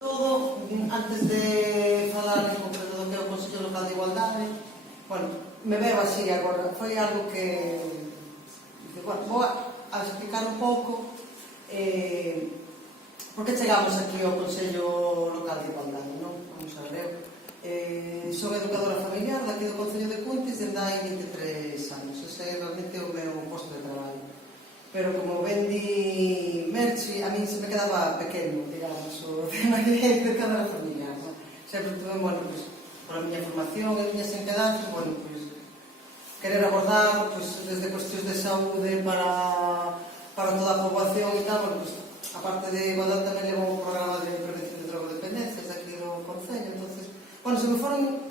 Todo, antes de falar en concreto do que é o Consello Local de Igualdade, bueno, me veo así agora, foi algo que bueno, vou a explicar un pouco por que chegamos aquí ao Consello Local de Igualdade, non? Vamos a ver, son educadora familiar daqui do Concello de Cuntis desde hai 23 anos, ese é realmente o meu posto de traballo. Pero como ben di Merchi, a mí se me quedaba pequeno, digamos, o tema de educadora familiar. Sempre tuve, bueno, pues, por a miña formación e miñas inquedanzas, bueno, pues, querer abordar, pues, desde cuestións de saúde para toda a poboación e tal, bueno, pues, a parte de igualdade tamén levo un programa de prevención de drogodependencias aquí do Concello, entonces, bueno, se me foron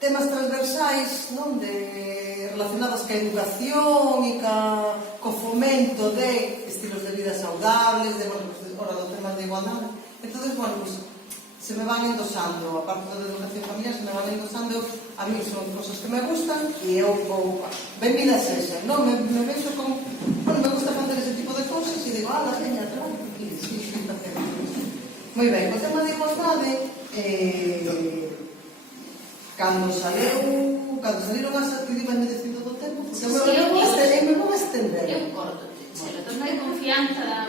temas transversais, non, relacionados ca educación e co fomento de estilos de vida saudables, de, bueno, pues, ahora do tema de igualdade. Entonces, bueno, pues, se me van endosando, a parte da educación familiar, se me van endosando, a mí son cosas que me gustan e eu vou, benvidas esas, non? Me vexo con, bueno, me gusta facer ese tipo de cosas e digo, ala, veña, trabalho, sí, moi ben, o tema de igualdade, cando saliron as actividades de dicindo do tempo, porque me vou estender. Eu corto, se lo torno de confianza.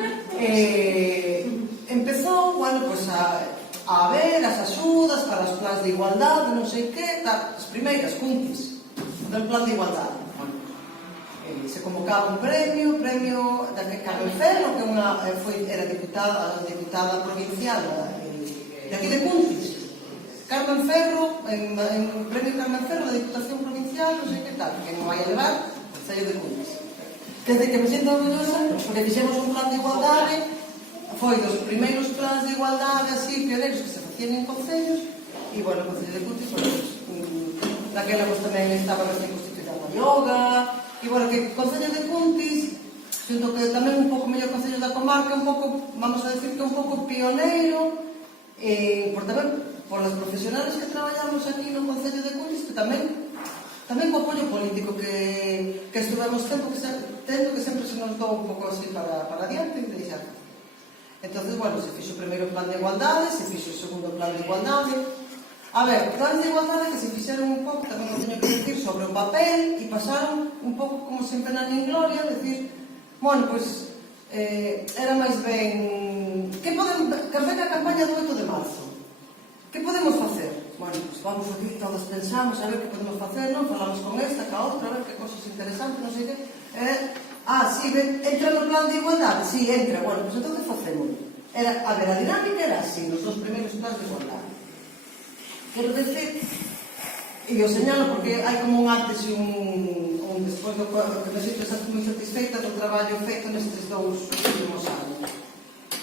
Empezou, bueno, pues a haber as axudas para os plans de igualdade, non sei que, as primeiras Cuntis del plan de igualdade. Bueno, se convocaba un premio da que Carmen Ferro, que era diputada provincial de aquí de Cuntis. Carmen Ferro, en premio Carmen Ferro da Diputación Provincial, non sei que tal, que non vai a levar o Concello de Cuntis. Desde que me siento orgullosa, porque fixemos un plan de igualdade, foi dos primeiros plans de igualdade así, pioneiros que se facían en concellos, e, bueno, o Concello de Cuntis, pues, daquela pues, tamén estaba recién constituída a yoga, e, bueno, que o Concello de Cuntis, sinto que tamén un pouco mellor Concello da comarca, un pouco, vamos a decir que un pouco pioneiro, por tamén polas profesionales que traballamos aquí no Concello de Cuntis, que tamén co apoio político que estuvemos tendo, que sempre se nos dou un pouco así para adiante e deixar. Entón, bueno, se fixo o primeiro plan de igualdade, se fixo o segundo plan de igualdade. A ver, plans de igualdade que se fixeron un pouco, tamén o teño que decir, sobre o papel, e pasaron un pouco como sempre na nin gloria, decir, bueno, pois, era máis ben... Que podemos... Cambiar a campaña do 8 de marzo. Que podemos facer? Bueno, pues vamos aquí, todos pensamos, a ver que podemos facer, non? Falamos con esta, ca outra, a ver que cosas interesantes, non sei que... sí, entra no plan de igualdade? Sí, entra, bueno, pues entón que facemos? A ver, a dinámica era así, nos dos primeiros plans de igualdade. Quero decir, e o señalo porque hai como un antes e un despois do que me sinto moi satisfeita do traballo feito nestes dous últimos anos.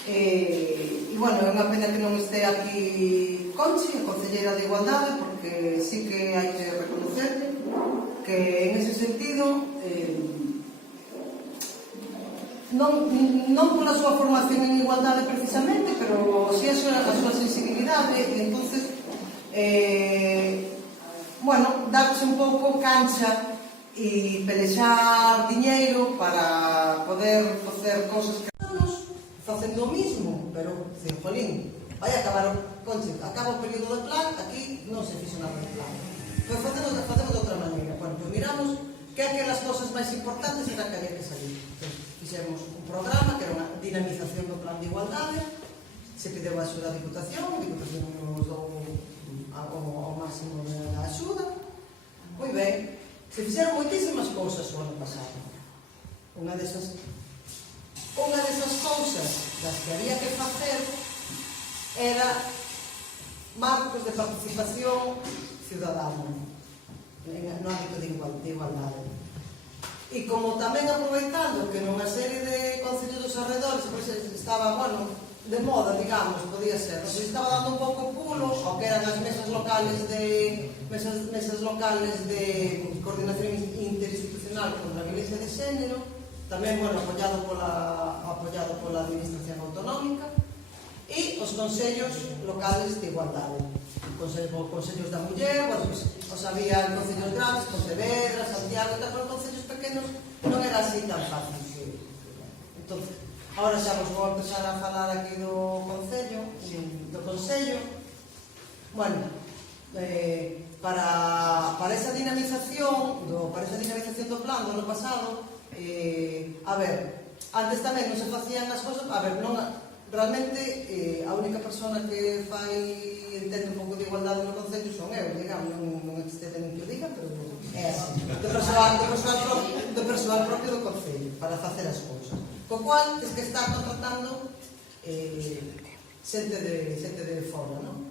E, bueno, é unha pena que non este aquí Conchi, a concelleira de Igualdade, porque sí que hai que reconocerle que en ese sentido non pola súa formación en igualdade precisamente, pero si a súa sensibilidade, e entonces bueno, darse un pouco cancha e pelexar diñeiro para poder facer cosas que facendo o mismo, pero, jolín, vai acabar acaba o período de plan, aquí non se fixo nada de plan. Pois facemos de outra maneira. Bueno, pois miramos que aquelas cosas máis importantes era que había que salir. Fixemos un programa que era unha dinamización do plan de igualdade, se pideu a axuda da Diputación, a Diputación nos dou ao máximo da axuda. Moi ben, se fixeron moitísimas cousas o ano pasado. Unha desas cousas das que había que facer era marcos de participación ciudadana no ámbito de igualdade. E como tamén aproveitando que nunha serie de concellos dos arredores pois estaba, bueno, de moda, digamos, podía ser, pois estaba dando un pouco pulo ao que eran as mesas locales de coordinación interinstitucional contra a violencia de xénero, tamén, bueno, apoiado pola administración autonómica, e os consellos locales de igualdade, consellos da muller, bueno, pues, os había concellos grandes, Pontevedra, Santiago e tal, pero concellos pequenos non era así tan fácil. Entón, Ahora xa vos vou empezar a falar aquí do Consello. Bueno, para esa dinamización do plan do ano pasado, a ver, antes tamén non se facían as cosas, a ver, non, realmente a única persona que entende un pouco de igualdade no Concello son eu, digamos, non existe nin que o diga, pero é así, do persoal propio do Concello, para facer as cousas. Co cual, es que está contratando xente de fora, non?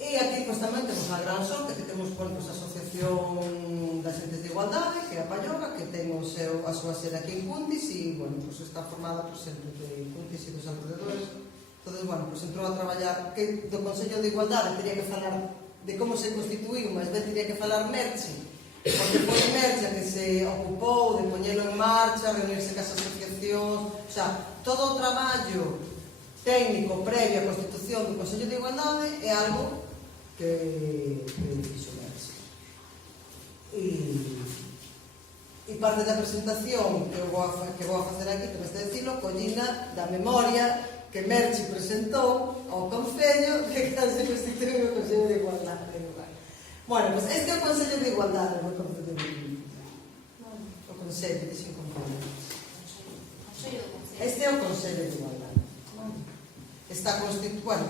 E aquí, pois, tamén temos a gran sorte que temos, a Asociación das Xentes de Igualdade, que é a Palloga, que ten a súa sede aquí en Cuntis, e, bueno, está formada por xente de Cuntis e dos alrededores. Entón, bueno, entrou a traballar, que do Consello de Igualdade teria que falar de como se constituíu, mas ben teria que falar Merche, porque foi Merche que se ocupou de poñelo en marcha, reunirse cas asociacións, o sea, todo o traballo técnico previo á constitución do Consello de Igualdade é algo que fixo Merche. E parte da presentación que vou a facer aquí, que me está a dicilo, collina da memoria que Merche presentou ao Concello que se constituíu o Consello de Igualdade. Bueno, pues este é o Consello de Igualdade do Concello de Igualdade. O Consello, dixen Concello. Este é o Consello de Igualdade. Está constituído, bueno,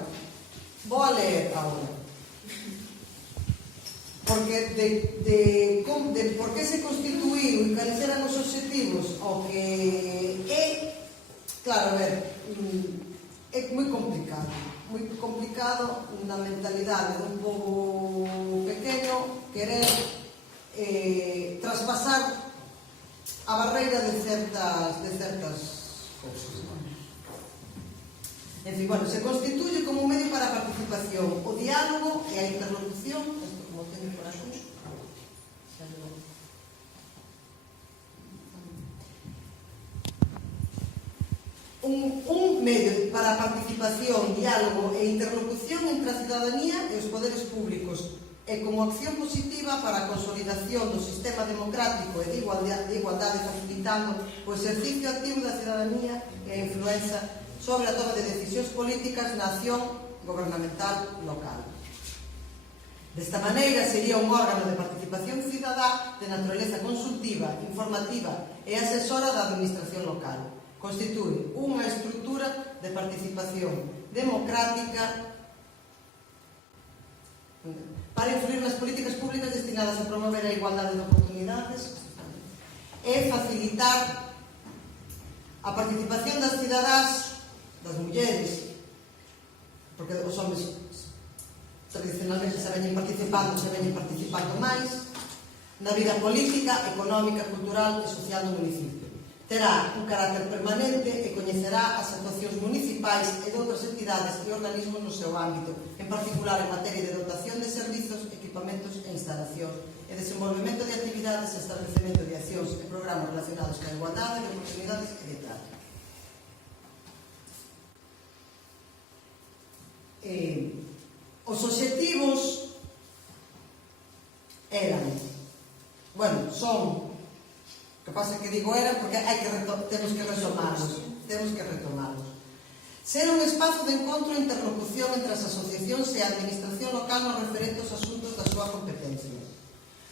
vou a leer agora. Porque de por que se constituíu e cales eran os objetivos o que é, claro, a ver, é moi complicado na mentalidade dun pobo pequeno querer traspasar a barreira de certas cousas, non? En fin, bueno, se constituye como un medio para a participación, o diálogo e a interlocución, isto como teño por aquí, un medio para a participación, diálogo e interlocución entre a cidadanía e os poderes públicos e como acción positiva para a consolidación do sistema democrático e de igualdade facilitando o exercicio activo da cidadanía e a influenza sobre a toma de decisións políticas na acción gobernamental local. Desta maneira, sería un órgano de participación cidadá de naturaleza consultiva, informativa e asesora da administración local. Constitúe unha estrutura de participación democrática para influir nas políticas públicas destinadas a promover a igualdade de oportunidades e facilitar a participación das cidadás, das mulleres, porque os homens tradicionalmente se veñen participando máis na vida política, económica, cultural e social do municipio. Terá un carácter permanente e coñecerá as actuacións municipais e de outras entidades e organismos no seu ámbito, en particular en materia de dotación de servizos, equipamentos e instalacións, e desenvolvemento de actividades e establecemento de accións e programas relacionados con a igualdade de oportunidades e de trato. Os obxectivos eran, bueno, son, que pasa que digo eran porque temos que retomarlos. Ser un espazo de encontro e interlocución entre as asociacións e a administración local no referente aos asuntos da súa competencia.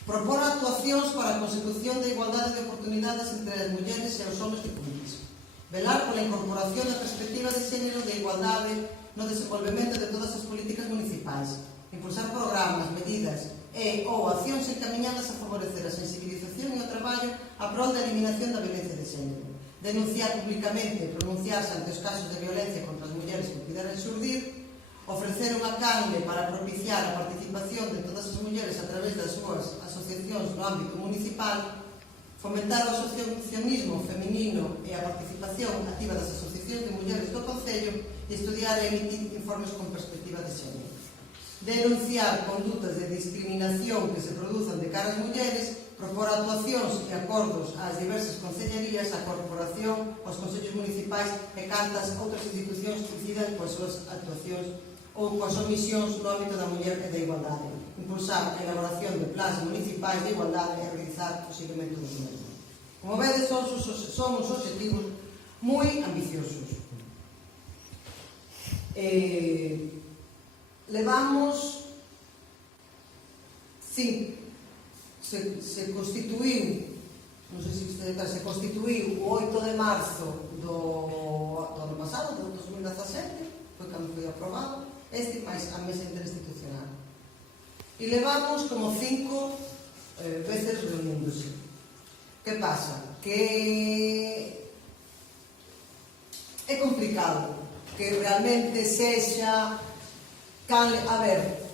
Propor actuacións para a consecución da igualdade de oportunidades entre as mulleres e os homens de Cuntis. Velar pola incorporación da perspectiva de xénero de igualdade no desenvolvemento de todas as políticas municipais, impulsar programas, medidas ou accións encamiñadas a favorecer a sensibilización e o traballo a prol da eliminación da violencia de xénero, denunciar públicamente e pronunciarse ante os casos de violencia contra as mulleres que puderan xurdir, ofrecer unha canle para propiciar a participación de todas as mulleres a través das súas asociacións no ámbito municipal, fomentar o asociacionismo feminino e a participación activa das asociacións de mulleres do Concello e estudiar e emitir informes con perspectiva de xénero. Denunciar condutas de discriminación que se produzan de cara ás mulleres, propor actuacións e acordos ás diversas concellerías, a corporación, aos concellos municipais e cantas outras institucións que incidan coas súas actuacións ou coas omisións no ámbito da muller e da igualdade. Impulsar a elaboración de plans municipais de igualdade e realizar o seguimento dos mesmos. Como vedes, son os objetivos moi ambiciosos. Levamos, sí, se constituiu, non sei se constituiu o 8 de marzo do ano pasado, do 2017, foi cando foi aprobado, este máis a mesa interinstitucional. E levamos como 5 veces reuniéndose. Que pasa? Que é complicado que realmente sexa a ver,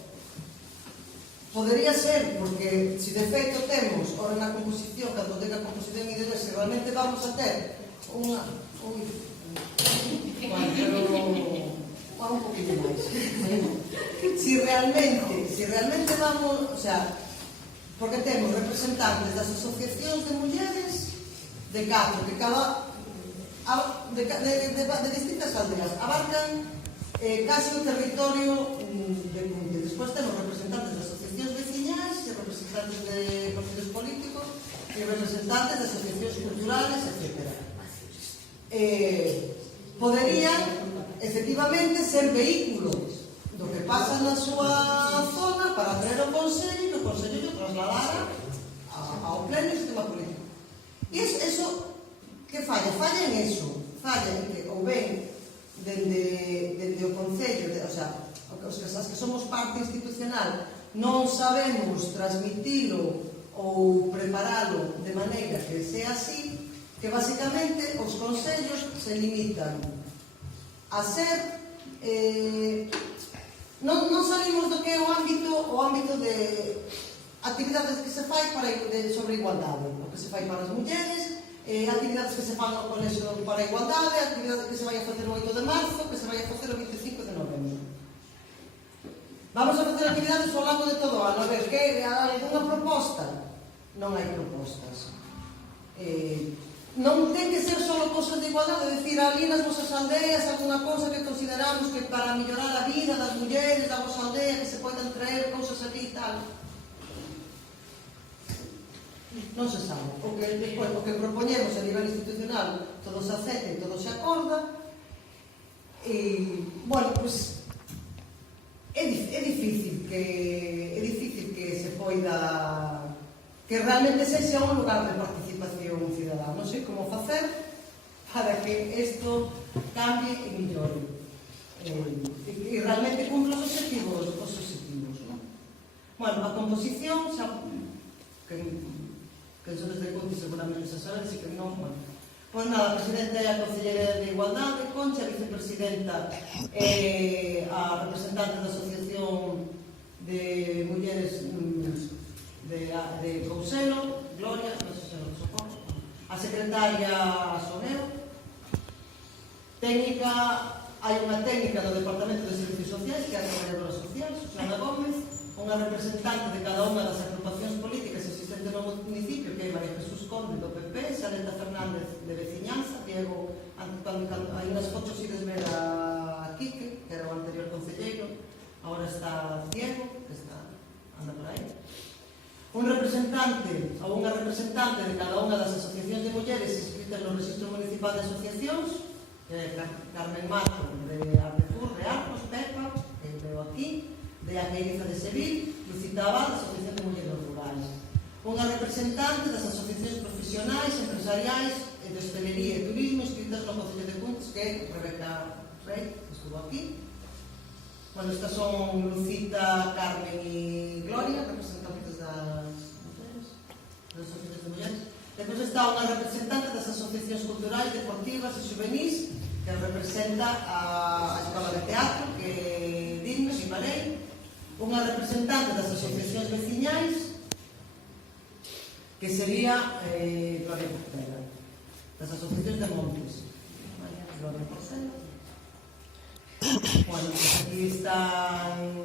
podería ser, porque se de feito temos ora na composición, cando tenga composición e se realmente vamos a ter unha un poquinho máis si realmente vamos, o sea, porque temos representantes das asociacións de mulleres de catro, que cada de distintas aldeas abarcan casi o territorio de Cunha. Despois temos representantes de asociacións veciñais e representantes de partidos políticos e representantes de asociacións culturales, etc. Poderían efectivamente ser vehículos do que pasa na súa zona para traer ao Consello e que o Consello o trasladara ao pleno do sistema político. E eso que falla? Falla en eso. Falla en que ou ben dende o Concello, o sea, as que somos parte institucional non sabemos transmitilo ou preparalo de maneira que sea así, que basicamente os consellos se limitan a ser non salimos do que é o ámbito de actividades que se fai sobre igualdade, o que se fai para as mulleres, actividades que se fan no colexio para a igualdade, actividades que se vai a facer o 8 de marzo, que se vai a facer o 25 de novembro. Vamos a facer actividades ao longo de todo o ano. A ver, que hai alguna proposta? Non hai propostas. Non ten que ser só cosas de igualdade, é dicir, ali nas vosas aldeas alguna cousa que consideramos que para mellorar a vida das mulleres da vosa aldea, que se poden traer cousas ali e tal. Non se sabe. O que propoñemos a nivel institucional todo se acepta e todo se acorda. E, bueno, pois é difícil que se poida, que realmente sexa un lugar de participación cidadá. Non sei como facer para que isto cambie e mellore e realmente cumpla os objetivos, non? Bueno, a composición xa que son desde Conti seguramente xa saben, si que non, bueno. Pois nada, a presidenta é a conselleira de Igualdade, Concha, a vicepresidenta é a representante da Asociación de Mulleres de Couselo, Gloria, non sei se non socorro, a secretaria son eu, técnica, hai unha técnica do Departamento de Servicios Sociais, que é a traballadora social, Susana Gómez, unha representante de cada unha das agrupacións políticas existentes no municipio, que é María Jesús Conde do PP, Xaleta Fernández de Veciñanza, Diego, hai unhas fotos ides ver a Quique, que era o anterior concelleiro, agora está Diego, que anda por aí. Un representante ou unha representante de cada unha das asociacións de mulleres inscritas no Registro Municipal de Asociacións, que é Carmen Mato, de Ardefur, de Arcos, Pepa, que veo aquí, de Agueiriza de Seville, Lucita Abad, da Asociación de Mulleres Rurales. Unha representante das asociacións profesionais, empresariais e de hostelería e turismo inscritas no Concello de Cuntis, que é Rebeca Rey, que estuvo aquí. Bueno, estas son Lucita, Carmen e Gloria, representantes das mulleres, das asociacións de mulleres. Depois está unha representante das asociacións culturais, deportivas e juvenis, que representa a Escola de Teatro, que é Dignos e Marei. Unha representante das asociacións veciñais, que sería Gloria Portela, das asociacións de Montes. Gloria Portela. Bueno, aquí están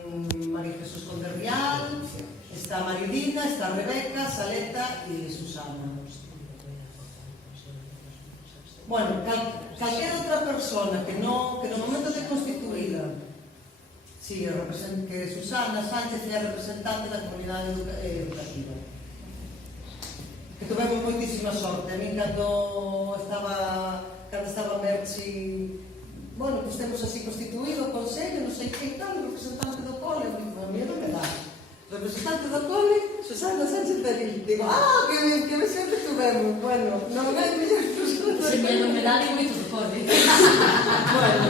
María Jesús Conde Rial, está Marilina, está Rebeca, Saleta e Susana. Bueno, calquera outra persona que no momento de constituída, sí, que Susana Sánchez é a representante da comunidade educativa, que tuvemos moitísima sorte. A mí cando estaba cando estaba Merchi, bueno, pues temos así constituído o consello, non sei que tal, representante do cole, a mí non me dá. Representante do cole, Susana Sánchez Peril. Digo, que me sempre tuvemos. Bueno, non é mellor persona. Se me dá de moito do cole. Bueno,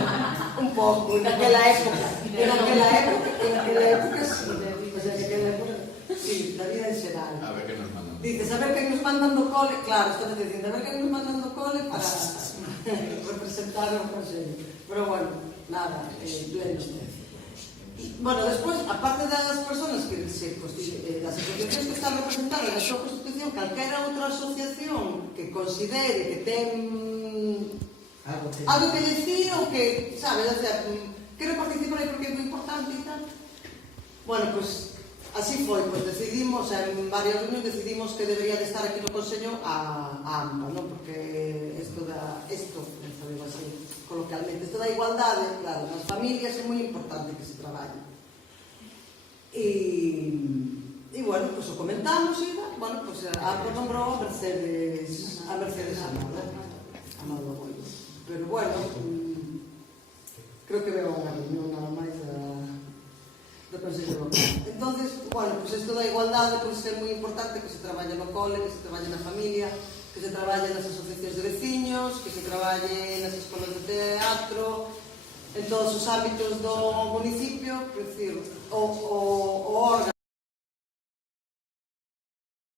un pouco, naquela época. En aquela época sí. Pues en aquela época, sí, da vida en xeral. A ver que nos mandan. Dices, a ver que nos mandan do cole, claro, estás dicindo, a ver que nos mandan do cole para representar o consello. Pero bueno, nada, pleno. Bueno, despois, aparte das persoas que se das asociacións que están representadas na súa Constitución, calquera outra asociación que considere que ten algo que decir ou que, sabes, o sea, quero participar aí porque é moi importante e tal. Bueno, pues así foi, pues decidimos, o sea, en varios reunións decidimos que debería de estar aquí no Consello a AMPA, non? Porque isto, digo así, coloquialmente, isto da igualdade, claro, nas familias é moi importante que se traballe. E bueno, pues o comentamos e, bueno, pues a AMPA nombrou a Mercedes Amado Boio. Pero bueno, creo que veo unha reunión nada máis do Consello Local. Entonces, bueno, pues isto da igualdade pues é moi importante que se traballe no cole, que se traballe na familia, que se traballe nas asociacións de veciños, que se traballe nas escolas de teatro, en todos os ámbitos do municipio, quer decir, o órgano